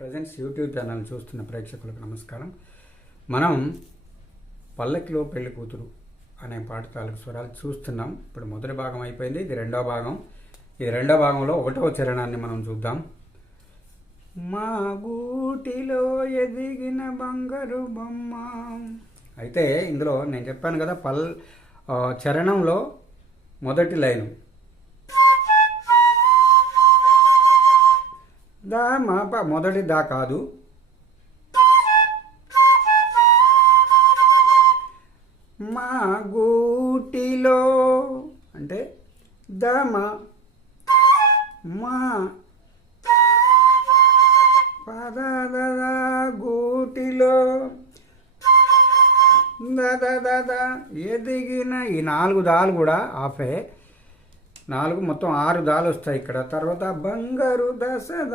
Presents YouTube channel చూస్తున్న ప్రేక్షకులకు నమస్కారం. మనం పల్లకిలో పెళ్లి కూతురు అనే పాట తాలూకు స్వరాలు చూస్తున్నాం. ఇప్పుడు మొదటి భాగం అయిపోయింది, ఇది రెండో భాగం. ఈ రెండో భాగంలో ఒకటవ చరణాన్ని మనం చూద్దాం. మా గూటిలో ఎదిగిన బంగారు బొమ్మ. అయితే ఇందులో నేను చెప్పాను కదా, చరణంలో మొదటి లైను దా మా ప, మొదటి దా కాదు, మా గూటిలో అంటే ద మా పద గూటిలో ద ఎదిగిన. ఈ 4 దాలు కూడా ఆఫే, 4 మొత్తం 6 దాలు వస్తాయి ఇక్కడ. తర్వాత బంగారు దశద,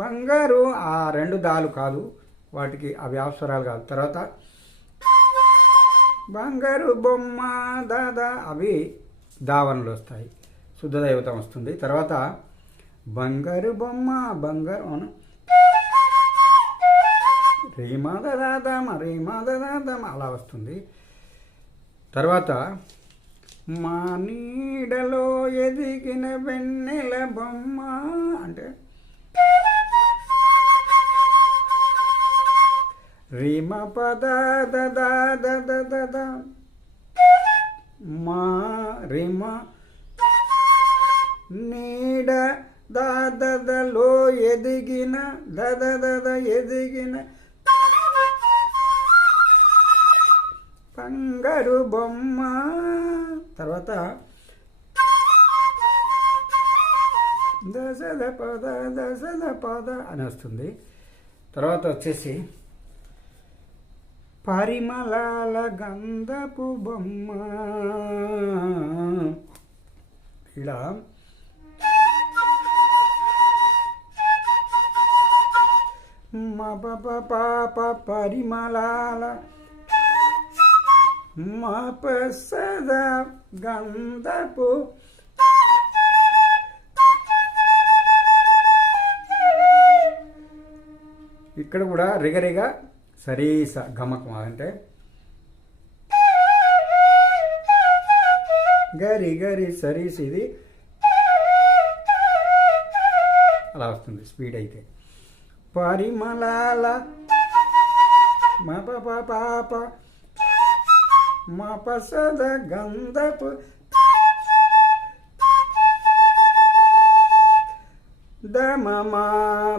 బంగారు ఆ 2 దాలు కాదు, వాటికి అవి అవసరాలు కాదు. తర్వాత బంగారు బొమ్మ దాదా, అవి దావనలు వస్తాయి, శుద్ధ దైవతం వస్తుంది. తర్వాత బంగారు బొమ్మ బంగారు అవును రీమాదరాదమ రీమాదరాదమ అలా వస్తుంది. తర్వాత మా నీడలో ఎదిగిన వెన్నెల బొమ్మ అంటే రీమ పద ద మా రీమ నీడ దాదలో ఎదిగిన దద ఎదిగిన బంగారు బొమ్మ. తర్వాత దశద పద అని వస్తుంది. తర్వాత వచ్చేసి పరిమళాల గంధపు బొమ్మ. ఇలా మా పాప పరిమళాల మా పసద గంధపు ఇక్కడ కూడా రిగరిగా సరీస గమకం అంటే గరి గరి సరీస్, ఇది అలా వస్తుంది స్పీడ్ అయితే. పరిమళాల మా పాప మా పసద గంధపు దమా,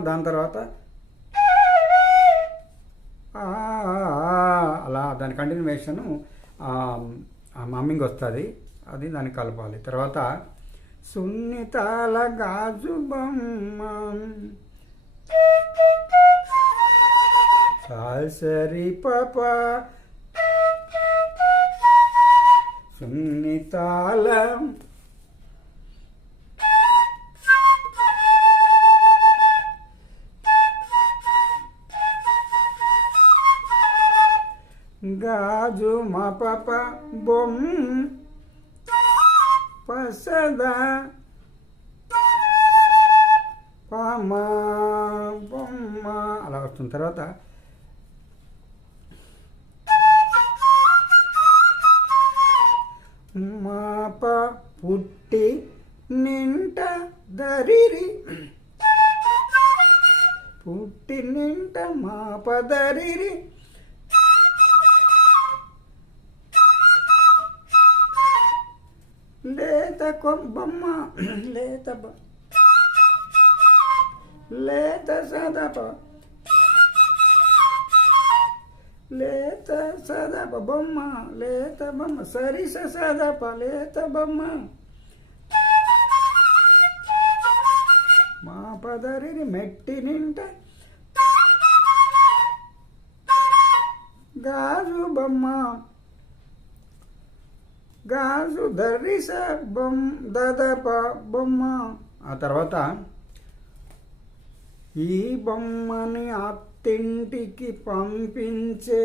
దాని తర్వాత అలా దాని కంటిన్యూషన్ మమ్మింగ్ వస్తుంది, అది దాన్ని కలపాలి. తర్వాత సున్నితాల గాజు బొమ్మ సరి పప సున్నితాల గాజు మా పాప బొమ్మ పసద పామ బొమ్మ అలా వస్తుంది. తర్వాత మాప పుట్టి నింట దరిరి, పుట్టి నింట మాప దరిరి లేత కొబ్బమ్మ లేత సదప లేత సదప బొమ్మ లేత బొమ్మ సరిస సదప లేత బొమ్మ మా పదరిని మెట్టి నింట గాజు బొమ్మ గాజు దరిస దదప బొమ్మ. ఆ తర్వాత ఈ బొమ్మని అత్తింటికి పంపించే,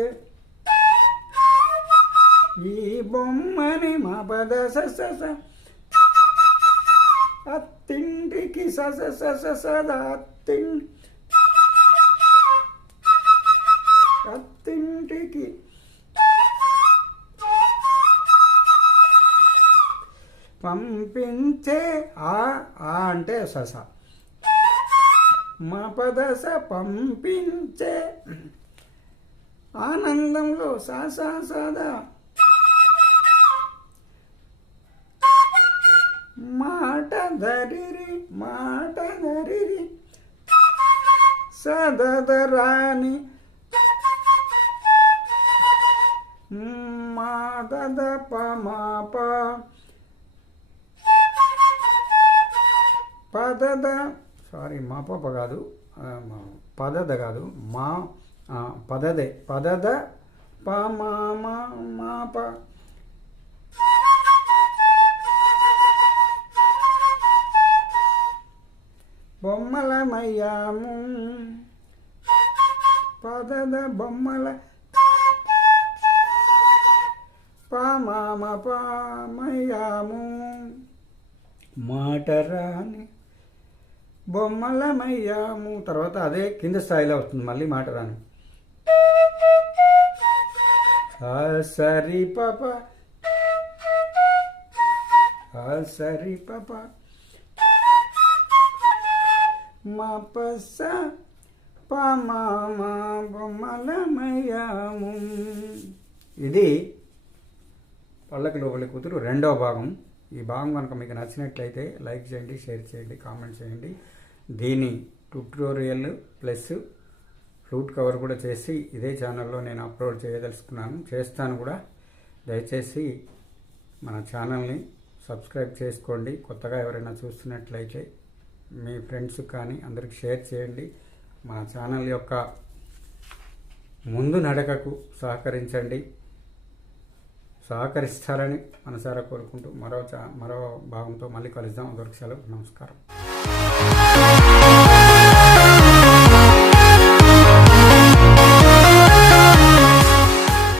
ఈ బొమ్మని మా పద స అత్తింటికి పత్తింటికి సదా అత్తింటికి పంపించే ఆ అంటే సస మా పదస పంపించే ఆనందంలో సదా మాట ధరిరి సదరాని మాదద పమాప పదద మా పాప కాదు పదద కాదు మా పదదే పదద మాప బొమ్మలమయ్యాము పదద బొమ్మల పామయ్యాము మాట రాని బొమ్మలమయ్యాము. తర్వాత అదే కింద స్థాయిలో వస్తుంది మళ్ళీ మాట రాని సరి పాప మా పస బొమ్మలమయ్యాము. ఇది పల్లకిలో పెళ్లి కూతురు రెండవ భాగం. ఈ భాగం కనుక మీకు నచ్చినట్లయితే లైక్ చేయండి, షేర్ చేయండి, కామెంట్ చేయండి. దీని ట్యుటోరియల్ ప్లస్ ఫ్లూట్ కవర్ కూడా చేసి ఇదే ఛానల్లో నేను అప్లోడ్ చేస్తాను కూడా. దయచేసి మన ఛానల్ని సబ్స్క్రైబ్ చేసుకోండి. కొత్తగా ఎవరైనా చూస్తున్నట్లయితే మీ ఫ్రెండ్స్ కానీ అందరికి షేర్ చేయండి. మన ఛానల్ యొక్క ముందు నడకకు సహకరిస్తారని మనసారా కోరుకుంటూ మరో భాగంతో మళ్ళీ కలుద్దాం. అందరికీ సెలవు. నమస్కారం.